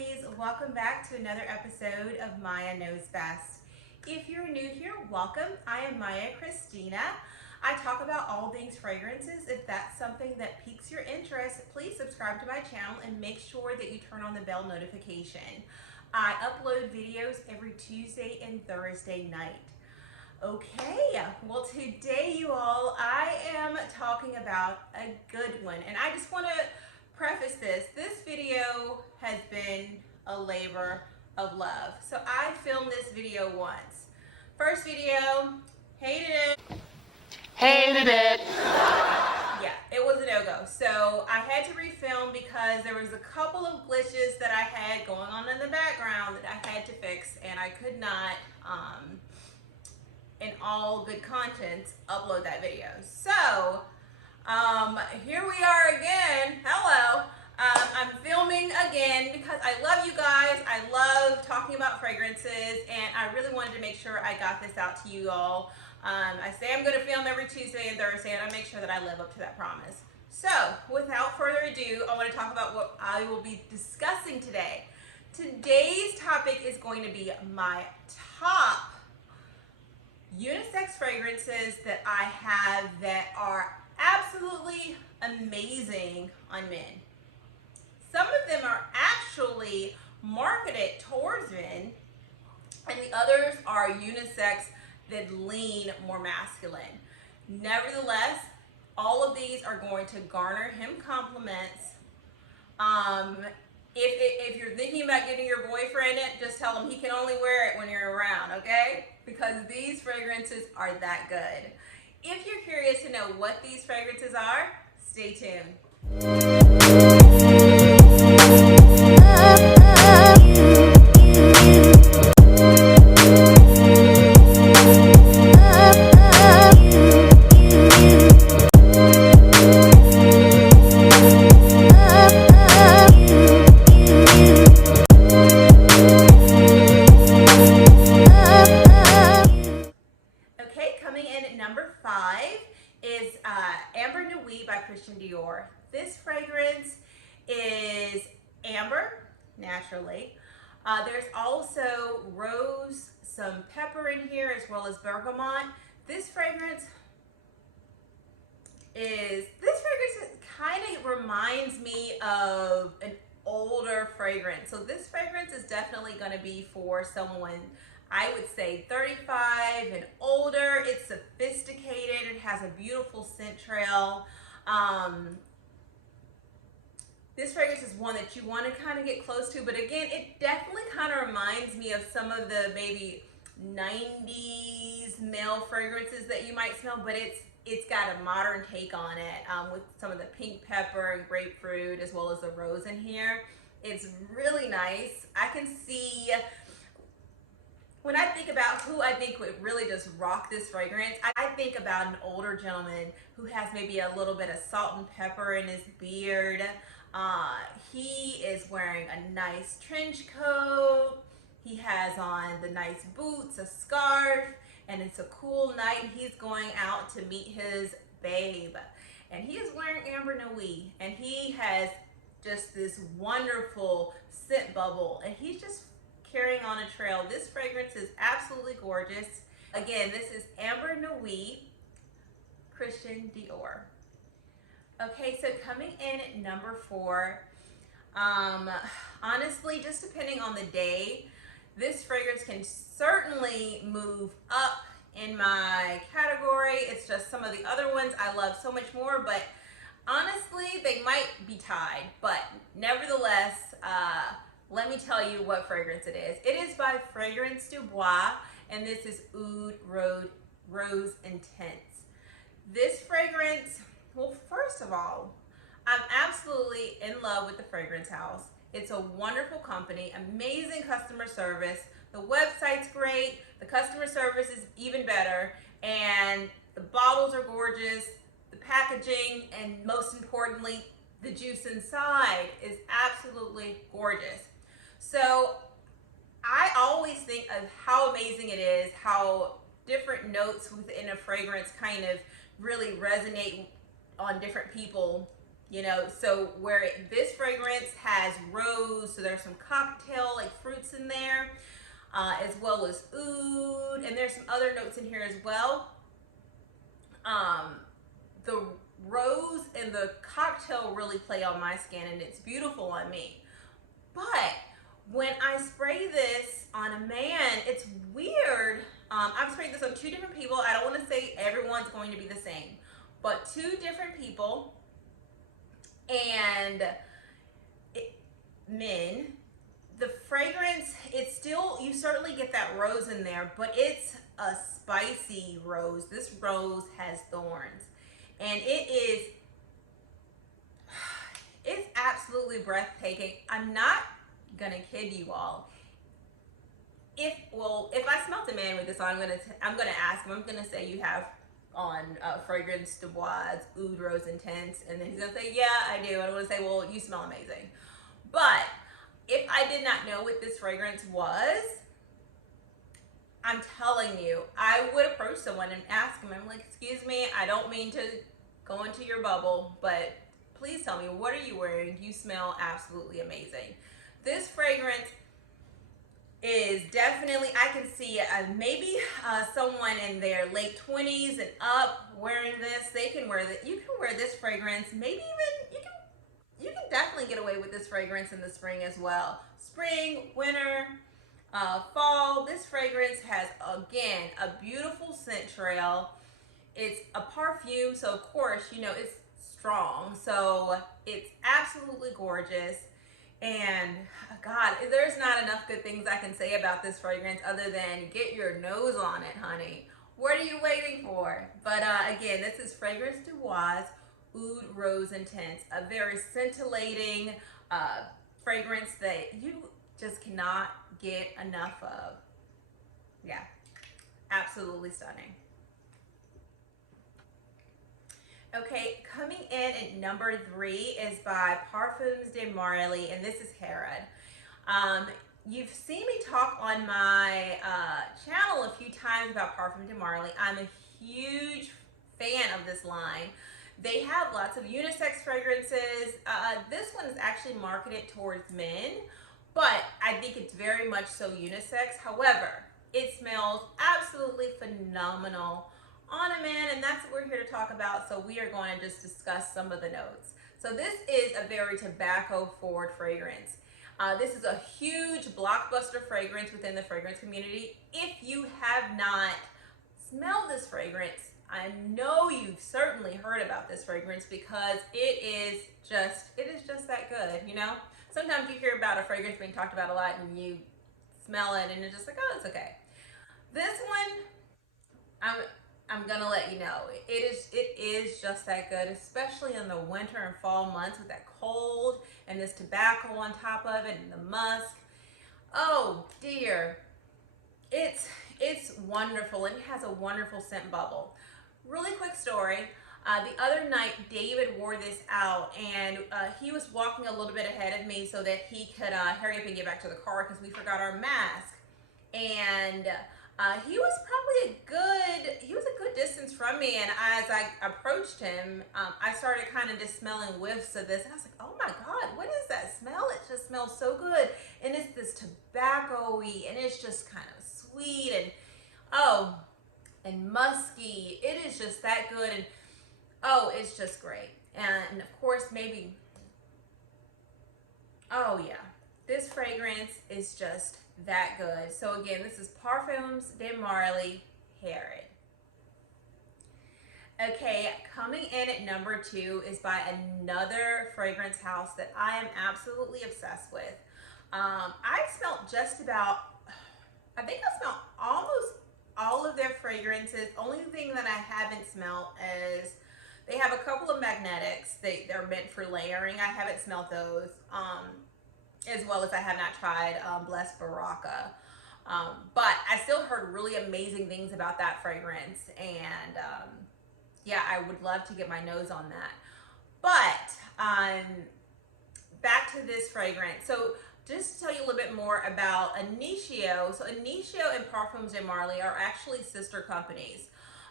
lovelies, welcome back to another episode of Maya Knows Best. If you're new here, welcome. I am Maya Christina. I talk about all things fragrances. If that's something that piques your interest, please subscribe to my channel and make sure that you turn on the bell notification. I upload videos every Tuesday and Thursday night. Okay, well today you all, I am talking about a good one, and I just want to preface this video has been a labor of love. So I filmed this video once. First video, hated it. Hated it. Yeah, it was a no-go. So I had to refilm because there was a couple of glitches that I had going on in the background that I had to fix, and I could not, in all good conscience, upload that video. So here we are again. Hello. I'm filming again because I love you guys. I love talking about fragrances, and I really wanted to make sure I got this out to you all. I say I'm going to film every Tuesday and Thursday, and I make sure that I live up to that promise. So without further ado, I want to talk about what I will be discussing today. Today's topic is going to be my top unisex fragrances that I have that are absolutely amazing on men. Some of them are actually marketed towards men, and the others are unisex that lean more masculine. Nevertheless, all of these are going to garner him compliments. If you're thinking about getting your boyfriend it, just tell him he can only wear it when you're around, okay? Because these fragrances are that good. If you're curious to know what these fragrances are, stay tuned. Number 5 is Amber Nuit by Dior. This fragrance is amber, naturally. There's also rose, some pepper in here, as well as bergamot. This fragrance kind of reminds me of an older fragrance. So this fragrance is definitely going to be for someone, I would say 35 and older. It's sophisticated. It has a beautiful scent trail. This fragrance is one that you want to kind of get close to, but again, it definitely kind of reminds me of some of the maybe 90s male fragrances that you might smell, but it's got a modern take on it, with some of the pink pepper and grapefruit as well as the rose in here. It's really nice. I can see, when I think about who I think would really just rock this fragrance, I think about an older gentleman who has maybe a little bit of salt and pepper in his beard. He is wearing a nice trench coat. He has on the nice boots, a scarf, and it's a cool night, and he's going out to meet his babe. And he is wearing Amber Nuit, and he has just this wonderful scent bubble, and he's just carrying on a trail. This fragrance is absolutely gorgeous. Again, this is Amber Nuit, Dior. Okay, so coming in at number 4, honestly, just depending on the day, this fragrance can certainly move up in my category. It's just some of the other ones I love so much more, but honestly, they might be tied. But nevertheless, let me tell you what fragrance it is. It is by Fragrance Du Bois, and this is Oud Rose Intense. This fragrance, well, first of all, I'm absolutely in love with the fragrance house. It's a wonderful company, amazing customer service. The website's great, the customer service is even better, and the bottles are gorgeous, the packaging, and most importantly, the juice inside is absolutely gorgeous. So I always think of how amazing it is, how different notes within a fragrance kind of really resonate on different people. You know, so where this fragrance has rose, so there's some cocktail like fruits in there, as well as oud, and there's some other notes in here as well. The rose and the cocktail really play on my skin, and it's beautiful on me. But when I spray this on a man, it's weird. I've sprayed this on two different people. I don't want to say everyone's going to be the same, but two different people, and men. The fragrance, it's still, you certainly get that rose in there, but it's a spicy rose. This rose has thorns, and it's absolutely breathtaking. I'm not gonna kid you all. If I smelt a man with this on, I'm gonna ask him. I'm gonna say, you have on fragrance de bois, oud, rose intense, and then he's gonna say, yeah, I do. And I'm gonna say, well, you smell amazing. But if I did not know what this fragrance was, I'm telling you, I would approach someone and ask them. I'm like, excuse me, I don't mean to go into your bubble, but please tell me, what are you wearing? You smell absolutely amazing. This fragrance is definitely, I can see maybe someone in their late 20s and up wearing this. They can wear that. You can wear this fragrance. Maybe even you can definitely get away with this fragrance in the spring as well. Spring, winter, fall. This fragrance has, again, a beautiful scent trail. It's a perfume, so of course, you know, it's strong. So it's absolutely gorgeous. And God, there's not enough good things I can say about this fragrance other than get your nose on it, honey. What are you waiting for? But again, this is Fragrance de Bois Oud Rose Intense, a very scintillating fragrance that you just cannot get enough of. Yeah, absolutely stunning. Okay, coming in at number 3 is by Parfums de Marly, and this is Herod. You've seen me talk on my channel a few times about Parfums de Marly. I'm a huge fan of this line. They have lots of unisex fragrances. This one is actually marketed towards men, but I think it's very much so unisex. However, it smells absolutely phenomenal on a man, and that's what we're here to talk about. So we are going to just discuss some of the notes. So this is a very tobacco forward fragrance. This is a huge blockbuster fragrance within the fragrance community. If you have not smelled this fragrance, I know you've certainly heard about this fragrance because it is just that good, you know? Sometimes you hear about a fragrance being talked about a lot and you smell it and it's just like, oh, it's okay. This one, I'm gonna let you know, it is just that good, especially in the winter and fall months with that cold and this tobacco on top of it and the musk. Oh dear, it's wonderful, and it has a wonderful scent bubble. Really quick story. The other night, David wore this out, and he was walking a little bit ahead of me so that he could hurry up and get back to the car because we forgot our mask. And he was probably a good distance from me, and as I approached him, I started kind of just smelling whiffs of this. And I was like, oh my God, what is that smell? It just smells so good. And it's this tobacco-y, and it's just kind of sweet and musky. It is just that good, and oh, it's just great. And of course, maybe, oh yeah, this fragrance is just that good. So again, this is Parfums de Marly, Herod. Okay, coming in at number 2 is by another fragrance house that I am absolutely obsessed with. I've smelled I think I smelled almost all of their fragrances. Only thing that I haven't smelled is they have a couple of magnetics. They're meant for layering. I haven't smelled those. As well as I have not tried Blessed Baraka. But I still heard really amazing things about that fragrance, and yeah, I would love to get my nose on that. But back to this fragrance. So just to tell you a little bit more about Initio. So Initio and Parfums de Marly are actually sister companies.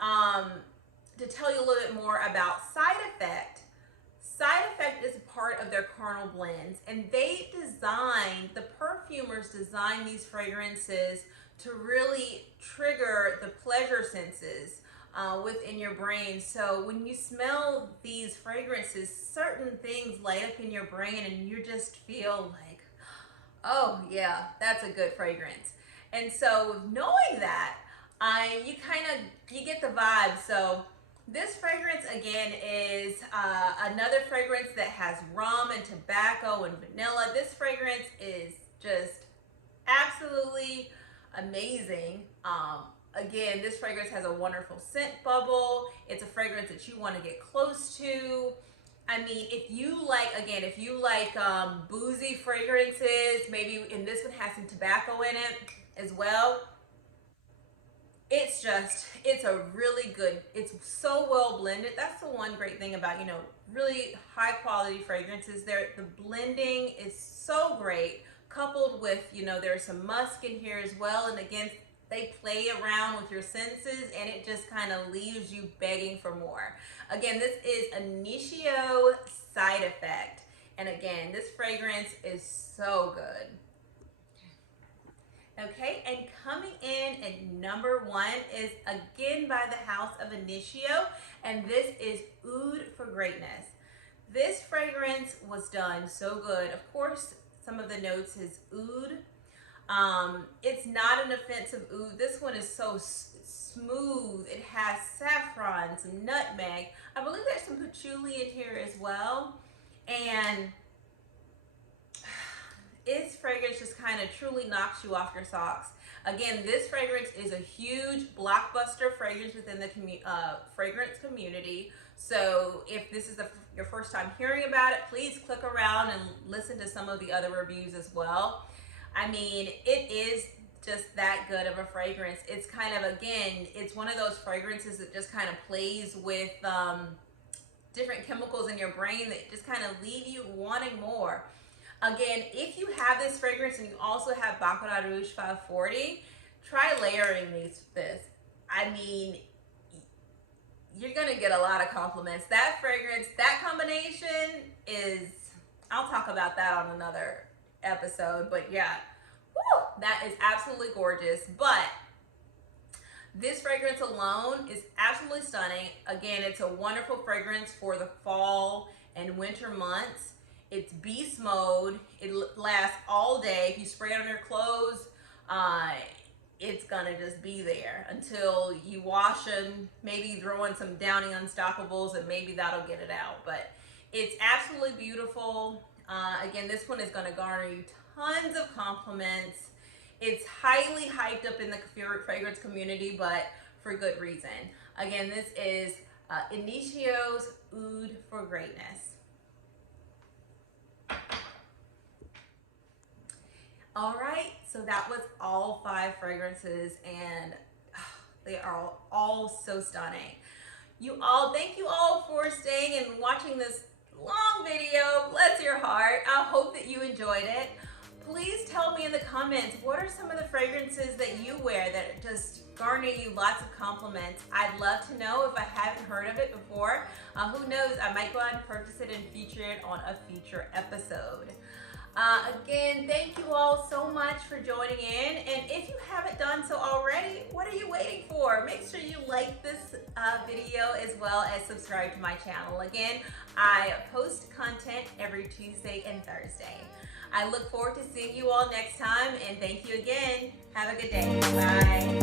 To tell you a little bit more about Side Side Effect is part of their Carnal Blends, and the perfumers designed these fragrances to really trigger the pleasure senses within your brain. So when you smell these fragrances, certain things light up in your brain and you just feel like, oh yeah, that's a good fragrance. And so knowing that, you get the vibe. So this fragrance again is another fragrance that has rum and tobacco and vanilla. This fragrance is just absolutely amazing. Again, this fragrance has a wonderful scent bubble. It's a fragrance that you want to get close to. I mean, if you like boozy fragrances, maybe, and this one has some tobacco in it as well. It's a really good, it's so well blended. That's the one great thing about, really high quality fragrances. The blending is so great, coupled with, there's some musk in here as well. And again, they play around with your senses and it just kind of leaves you begging for more. Again, this is Initio Side Effect. And again, this fragrance is so good. Okay, and coming in at number 1 is again by the house of Initio, and this is Oud for Greatness. This fragrance was done so good. Of course, some of the notes is oud. It's not an offensive oud. This one is so smooth. It has saffron, some nutmeg. I believe there's some patchouli in here as well. And its fragrance just kind of truly knocks you off your socks. Again, this fragrance is a huge blockbuster fragrance within the fragrance community. So if this is your first time hearing about it, please click around and listen to some of the other reviews as well. I mean, it is just that good of a fragrance. It's kind of, again, it's one of those fragrances that just kind of plays with different chemicals in your brain that just kind of leave you wanting more. Again, if you have this fragrance and you also have Baccarat Rouge 540, try layering this. I mean, you're gonna get a lot of compliments. That fragrance, that combination is, I'll talk about that on another episode, but yeah, woo, that is absolutely gorgeous. But this fragrance alone is absolutely stunning. Again, it's a wonderful fragrance for the fall and winter months. It's beast mode. It lasts all day. If you spray it on your clothes, it's gonna just be there until you wash them, maybe throw in some Downing Unstoppables and maybe that'll get it out. But it's absolutely beautiful. Again, this one is gonna garner you tons of compliments. It's highly hyped up in the fragrance community, but for good reason. Again, this is Initio's Oud for Greatness. All right, so that was all 5 fragrances, and they are all so stunning. Thank you all for staying and watching this long video. Bless your heart. I hope that you enjoyed it. Please tell me in the comments, what are some of the fragrances that you wear that just garner you lots of compliments? I'd love to know if I haven't heard of it before. Who knows, I might go out and purchase it and feature it on a future episode. Again, thank you all so much for joining in, and if you haven't done so already, what are you waiting for? Make sure you like this video as well as subscribe to my channel. Again, I post content every Tuesday and Thursday. I look forward to seeing you all next time, and thank you again. Have a good day. Bye.